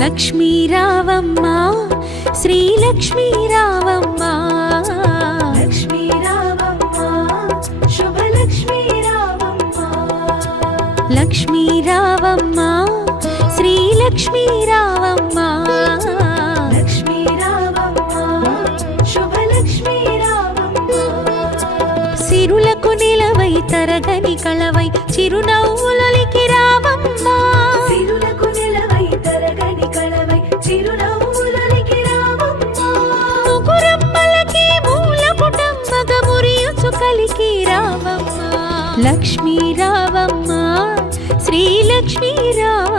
లక్ష్మీ రావమ్మ శ్రీలక్ష్మీ రావమ్మ లక్ష్మీ రావమ్మ శుభలక్ష్మీ రావమ్మ లక్ష్మీ రావమ్మ శ్రీలక్ష్మీ రావమ్మ లక్ష్మీ రావమ్మ శుభలక్ష్మీ రావమ్మ సిరులకు నిలవై తరగని కళవై చిరునవ్వులొలికి రావమ్మ సిరులకు నిలవై తరగని కళవై చిరునవ్వులొలికి రావమ్మ ముగురమ్మలకి మూల పుటమ్మగ మురియుచు కలికి రావమ్మ లక్ష్మీ రావమ్మ శ్రీలక్ష్మీ రావమ్మ